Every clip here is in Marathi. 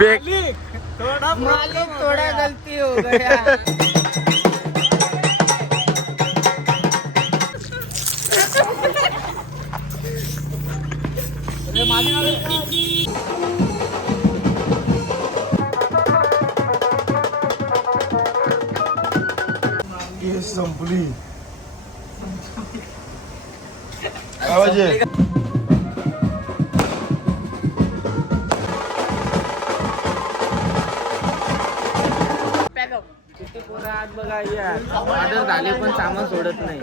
मालिक थोड़ा गलती हो गया. संपली आवाज आहे. ऑर्डर झाले पण सामान सोडत नाही.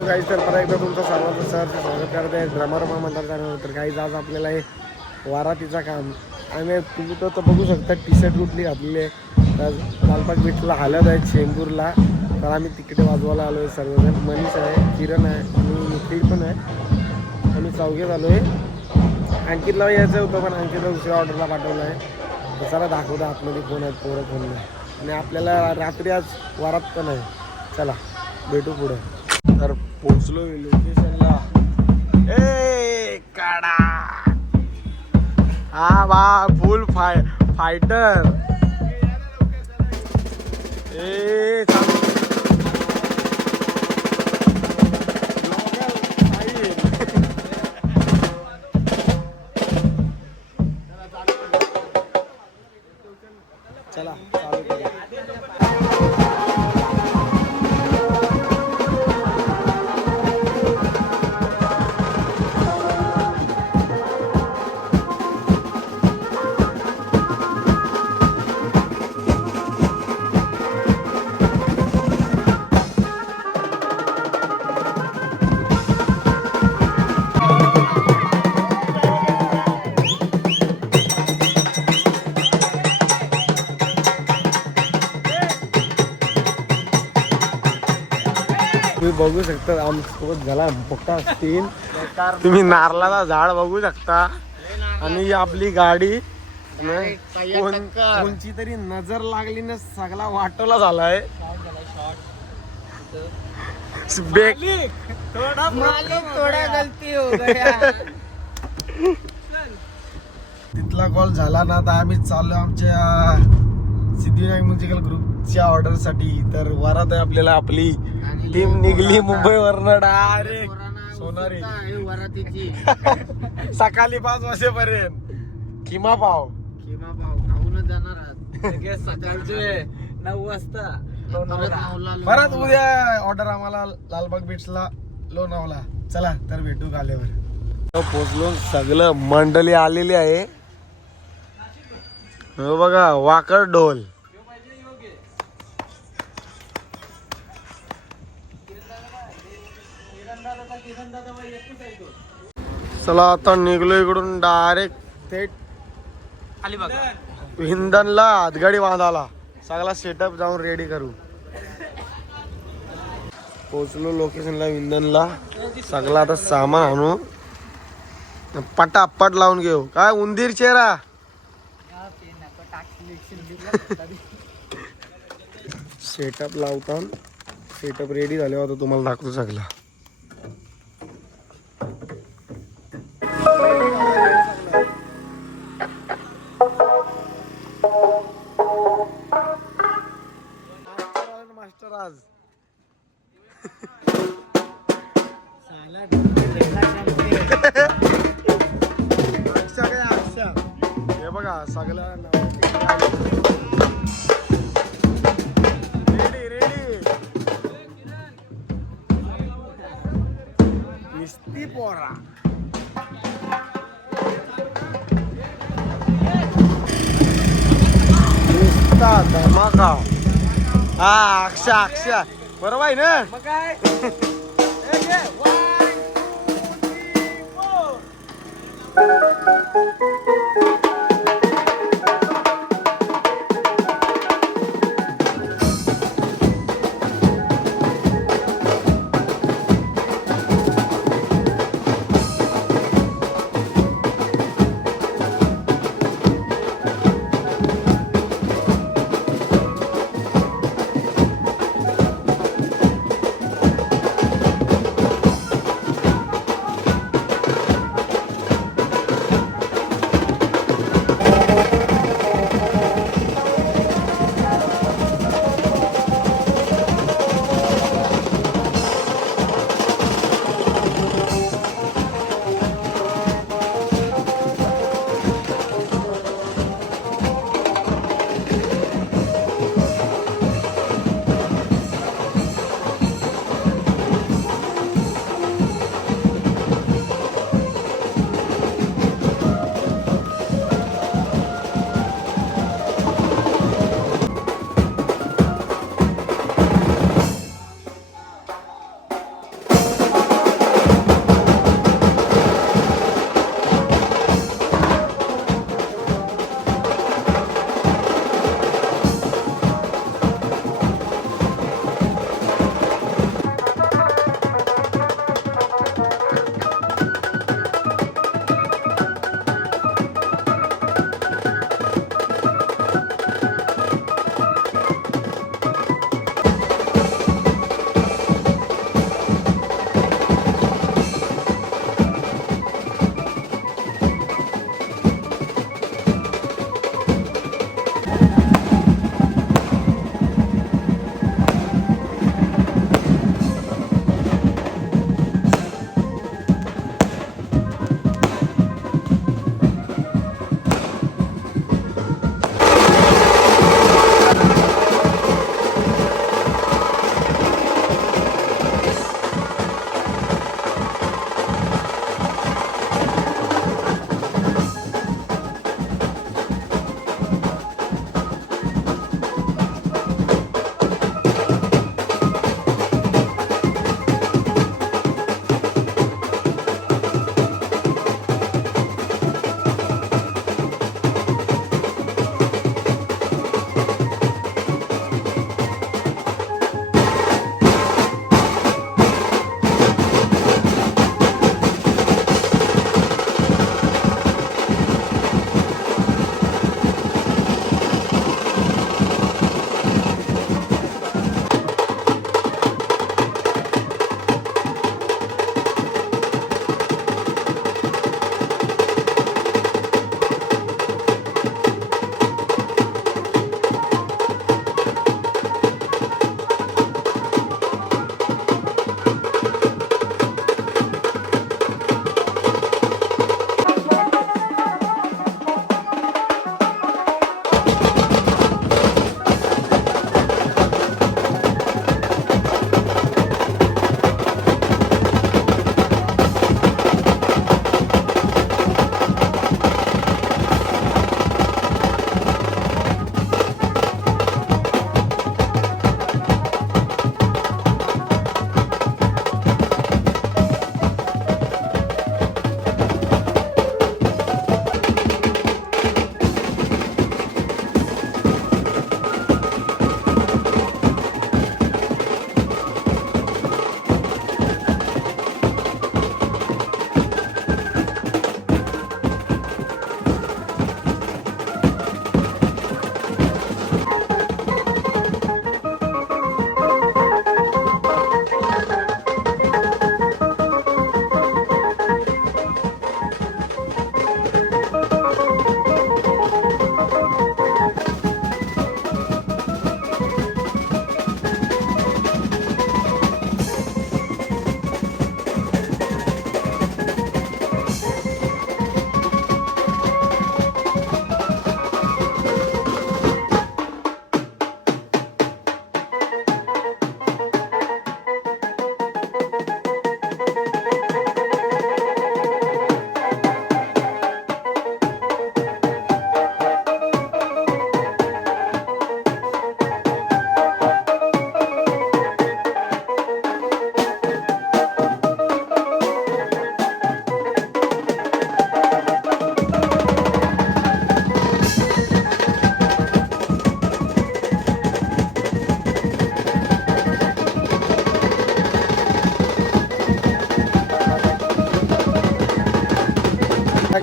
काही तर परत एकदा तुमचं सर्वांचं स्वागत करत आहे. ड्रमरमा म्हणतात तर काही आज आपल्याला हे वारातीचं काम आणि तुम्ही तर बघू शकता टी शर्ट कुठली घातलेली आहे. तर लालबाग बीचला हालत आहे चेंबूरला. तर आम्ही तिकडे वाजवायला आलो आहे सर्वजण. मनीष आहे, किरण आहे आणि निखिल पण आहे. आम्ही चौघे आलो आहे. अंकितला यायचं होतं पण अंकितला दुसऱ्या ऑर्डरला पाठवलं आहे. तर चला दाखवतो आतमध्ये कोण आहेत पोरं कोण नाही. आणि आपल्याला रात्री आज वारात पण आहे. चला भेटू पुढे. तर पोचलो लोकेशनला. ए काढा हा बा फुल फायटर. ए चला चालू करू. तुम्ही बघू शकता आमच्यासोबत झाला मोठा सीन. तुम्ही नारळाचा झाड बघू शकता आणि ही आपली गाडी कोणची तरी नजर लागली ना सगळा वाटोला झालाय. मालिक थोड़ा गलती हो गया. तिथला कॉल झाला ना तर आम्ही चाललो आमच्या सिद्धिविनायक म्युझिकल ग्रुपच्या ऑर्डर साठी. तर वरात आहे आपल्याला आपली टीम निघली मुंबईवरनं डायरेक्ट सोनारी. सकाळी 5 वाजेपर्यंत खिमा पाव खाऊनच जाणार आहात. सकाळचे 9 वाजता परत उद्या ऑर्डर आम्हाला लालबाग बीचला लोणावला. चला तर भेटू आल्यावर. पोचलो सगळं मंडळी आलेली आहे. हो बघा वाकड ढोल. चला आता निघलो इकडून डायरेक्ट थेट हिंदनला हातगाडी बांधाला. सगळा सेटअप जाऊन रेडी करू. पोचलो लोकेशनला विंधनला. सगळा आता सामान आणू पटापट लावून घेऊ. काय उंदीर चेहरा सेटअप लावता. सेटअप रेडी झाल्यावर आता तुम्हाला दाखवतो सगळा. मास्टर आज हे बघा सगळ्या रेडी रेडी निस्ती पोरा. निस्ता धमाका. हा अक्षा बरोबर आहे ना. मग काय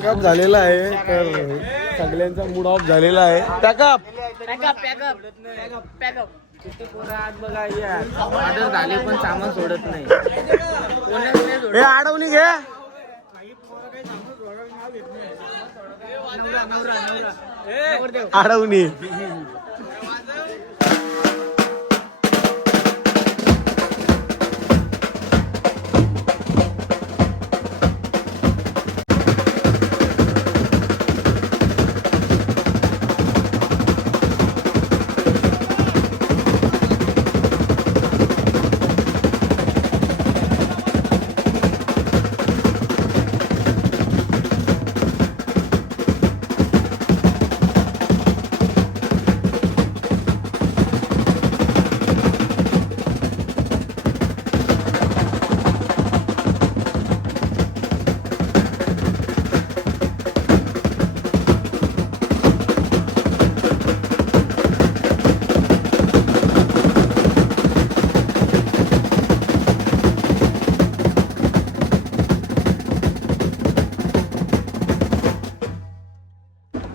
पॅकअप झालेला आहे तर सगळ्यांचा मूड ऑफ झालेला आहे. पॅकअप किती पोरं आत बघा ऑर्डर झाले पण सामान सोडत नाही. कोणाच नाही सोडत. हे अडवणी घे. अडवणी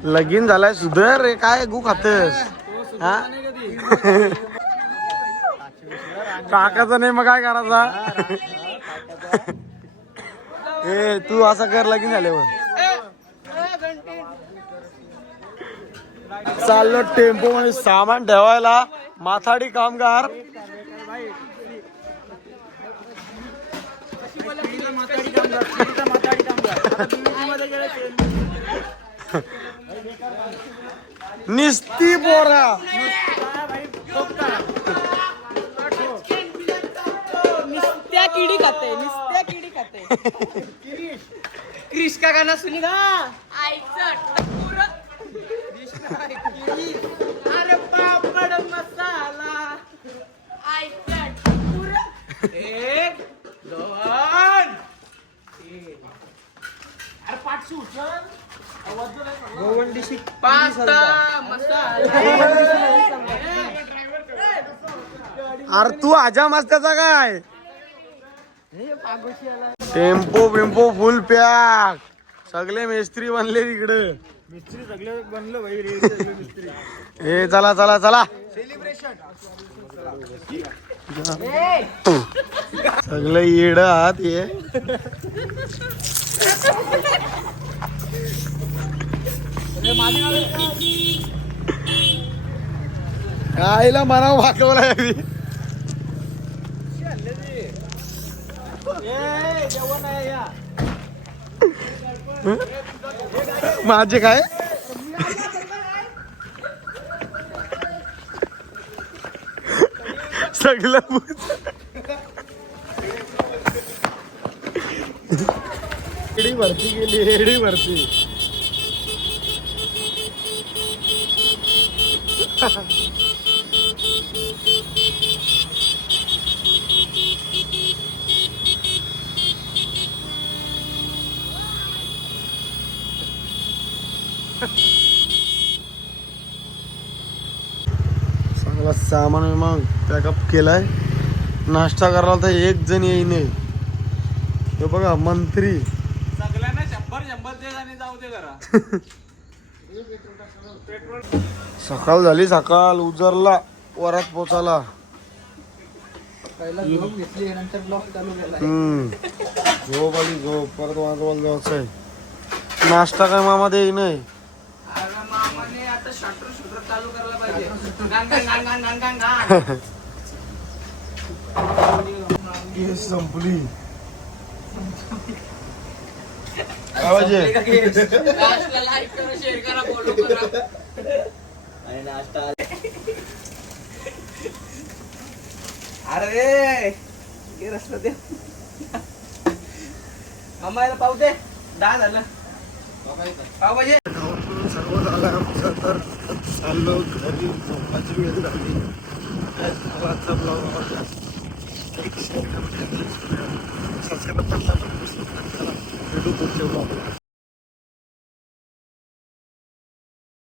लगीन झालाय सुधर रे. काय गु खातस हा? काकाचा नाही मग काय करायचा. ए तू असं कर लगीन झाल्यावर. चाललो टेम्पो मध्ये सामान ठेवायला. माथाडी कामगार निस्ती बोरा. निस्त्या किडी खाते. क्रिश का गाणं सुनी ना. अरे पापड मसाला. एक दोन अरे पाठशी उचल. पास्ता मसाला. अरे तू आजा मस्त्याचा काय. टेम्पो बिम्पो फुल पॅक. सगळे मिस्त्री बनले तिकडे. मिस्त्री सगळे बनलो भाई. हे चला चला चला सेलिब्रेशन. सगळे येड आहात ये. आईला मनाव वाकवला यावी. माझे काय सगळं एडी भरती गेली. एडी भरती. चांगला सामान मग पॅकअप केलाय. नाश्ता करायला तर एक जण येई नाही. तो बघा मंत्री सगळ्यांना 100 दे आणि जाऊ दे घरा. सकाळ झाली. सकाळ उजरला. वरात पोचाला. पहिला झोप घेतली नंतर ब्लॉक चालू केला. झोप आली झोप. परत वाजवायला जायचं आहे. नाश्ता काय मामा देई नाही. अरे मामाने आता शटर चालू करायला पाहिजे. केस संपली. काय पाहिजे. लाईक करा, शेअर करा, फॉलो करा. आणि नाश्ता. अरे हे रस्ता दे. मामाला पाहू दे. 10 झालं. पाव पाहिजे. सर्व झालं आमचं तर चाललो घरी. झोपाची वेळ झाली. आजचा ब्लॉग आवडला. सबस्क्राईब करा. भेटू पुढच्या ब्लॉगला.